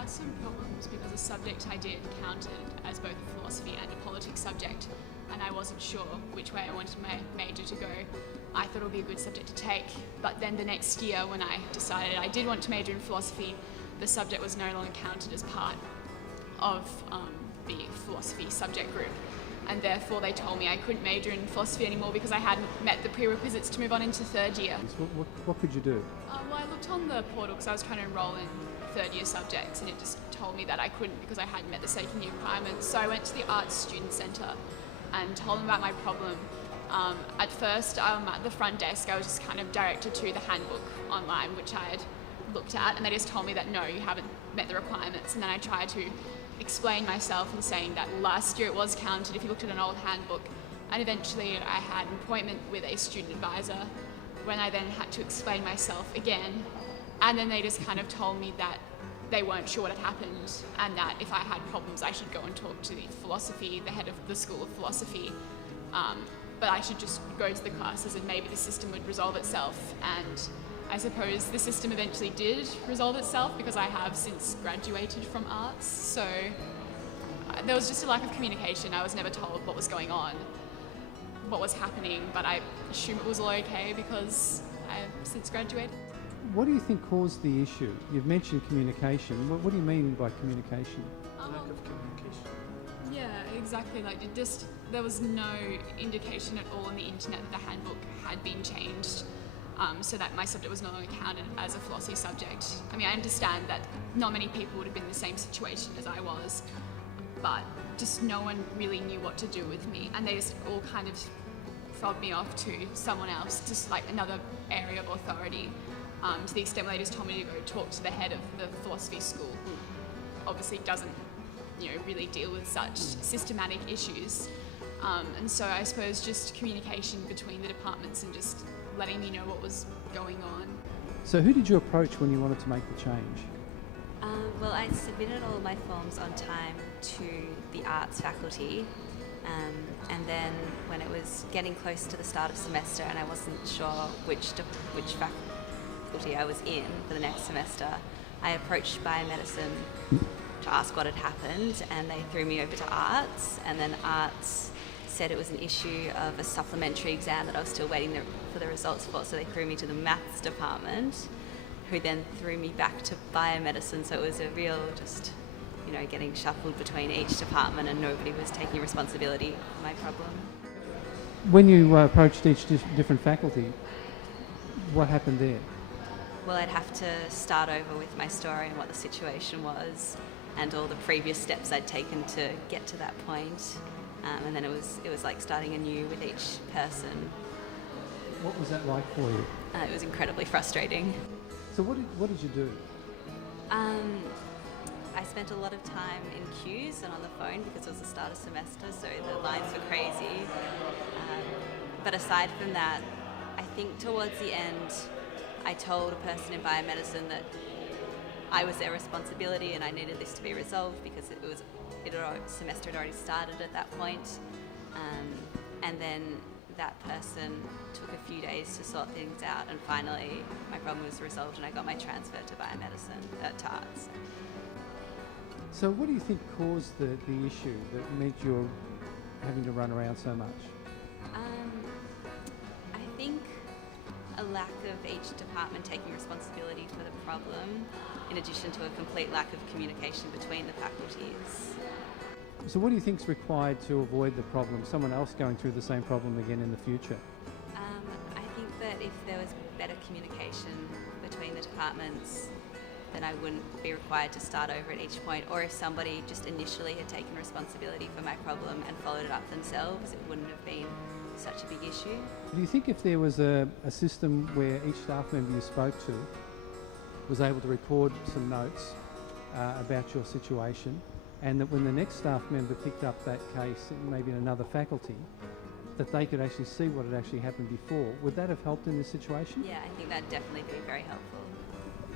had some problems because the subject I did counted as both a philosophy and a politics subject, and I wasn't sure which way I wanted my major to go. I thought it would be a good subject to take, but then the next year when I decided I did want to major in philosophy, the subject was no longer counted as part of the philosophy subject group, and therefore they told me I couldn't major in philosophy anymore because I hadn't met the prerequisites to move on into third year. What could you do? Well, I looked on the portal because I was trying to enroll in third year subjects, and it just told me that I couldn't because I hadn't met the second year requirements. So I went to the Arts Student Centre and told them about my problem. At first, at the front desk, I was just kind of directed to the handbook online, which I had looked at, and they just told me that no, you haven't met the requirements. And then I tried to explain myself and saying that last year it was counted if you looked at an old handbook, and eventually I had an appointment with a student advisor when I then had to explain myself again, and then they just kind of told me that they weren't sure what had happened and that if I had problems I should go and talk to the head of the School of Philosophy, but I should just go to the classes and maybe the system would resolve itself. And I suppose the system eventually did resolve itself because I have since graduated from arts. So there was just a lack of communication. I was never told what was going on, what was happening, but I assume it was all okay because I've since graduated. What do you think caused the issue? You've mentioned communication. What do you mean by communication? Lack of communication. Yeah, exactly. There was no indication at all on the internet that the handbook had been changed, so that my subject was no longer counted as a philosophy subject. I mean, I understand that not many people would have been in the same situation as I was, but just no one really knew what to do with me, and they just all kind of fobbed me off to someone else, just like another area of authority, to the extent where they just told me to go talk to the head of the philosophy school, who obviously doesn't, really deal with such systematic issues. And so I suppose just communication between the departments and just letting me know what was going on. So who did you approach when you wanted to make the change? Well, I submitted all of my forms on time to the arts faculty, and then when it was getting close to the start of semester and I wasn't sure which faculty I was in for the next semester, I approached biomedicine to ask what had happened, and they threw me over to arts, and then arts said it was an issue of a supplementary exam that I was still waiting for the results for, so they threw me to the maths department, who then threw me back to biomedicine. So it was a real just, getting shuffled between each department, and nobody was taking responsibility for my problem. When you approached each different faculty, what happened there? Well, I'd have to start over with my story and what the situation was and all the previous steps I'd taken to get to that point. And then it was like starting anew with each person. What was that like for you? It was incredibly frustrating. So what did you do? I spent a lot of time in queues and on the phone because it was the start of semester, so the lines were crazy. But aside from that, I think towards the end, I told a person in biomedicine that I was their responsibility and I needed this to be resolved because semester had already started at that point. And then that person took a few days to sort things out, and finally my problem was resolved and I got my transfer to biomedicine, to arts. So what do you think caused the issue that meant you're having to run around so much? I think a lack of each department taking responsibility for the problem, in addition to a complete lack of communication between the faculties. So what do you think is required to avoid the problem, someone else going through the same problem again in the future? I think that if there was better communication between the departments, then I wouldn't be required to start over at each point, or if somebody just initially had taken responsibility for my problem and followed it up themselves, it wouldn't have been such a big issue. Do you think if there was a system where each staff member you spoke to was able to record some notes about your situation, and that when the next staff member picked up that case, maybe in another faculty, that they could actually see what had actually happened before, would that have helped in this situation? Yeah, I think that'd definitely be very helpful.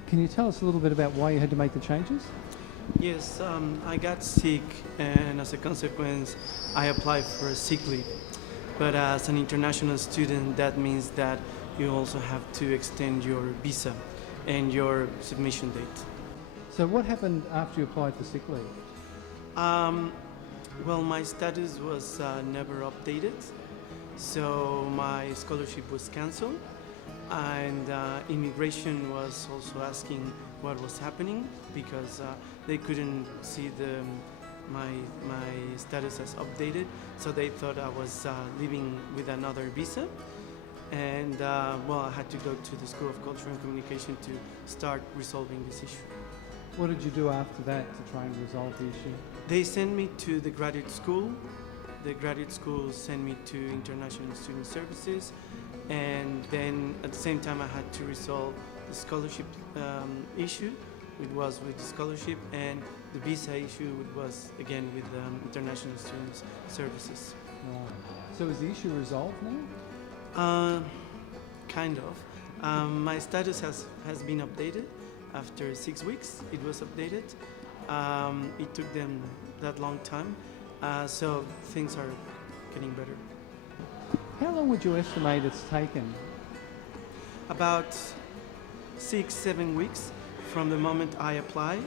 Can you tell us a little bit about why you had to make the changes? Yes, I got sick, and as a consequence, I applied for a sick leave. But as an international student, that means that you also have to extend your visa and your submission date. So what happened after you applied for sick leave? Well, my status was never updated, so my scholarship was cancelled, and immigration was also asking what was happening because they couldn't see my status as updated, so they thought I was living with another visa. And well, I had to go to the School of Culture and Communication to start resolving this issue. What did you do after that to try and resolve the issue? They sent me to the graduate school. The graduate school sent me to International Student Services, and then at the same time I had to resolve the scholarship issue, which was with the scholarship, and the visa issue, which was again with International Student Services. Right. So is the issue resolved now? Kind of. My status has been updated. After 6 weeks, it was updated. It took them that long time, so things are getting better. How long would you estimate it's taken? About 6-7 weeks from the moment I apply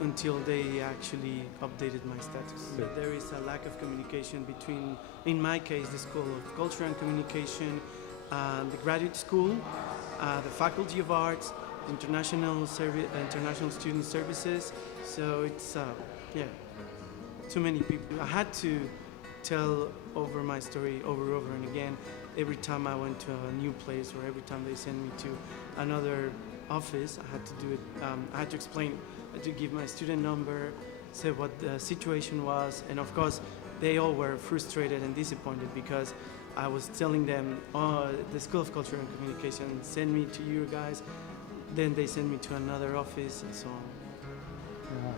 until they actually updated my status. Good. There is a lack of communication between, in my case, the School of Culture and Communication, the graduate school, the Faculty of Arts, International Student Services. So it's yeah, too many people. I had to tell over my story over and again every time I went to a new place, or every time they sent me to another office. I had to do it. I had to explain, I had to give my student number, say what the situation was, and of course they all were frustrated and disappointed because I was telling them, oh, the School of Culture and Communication sent me to you guys, then they sent me to another office, and so on. Right.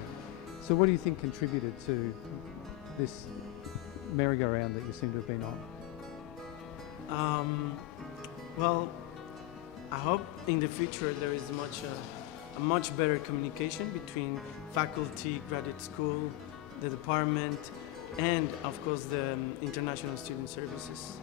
So what do you think contributed to this merry-go-round that you seem to have been on? Well, I hope in the future there is a much better communication between faculty, graduate school, the department, and of course the International Student Services.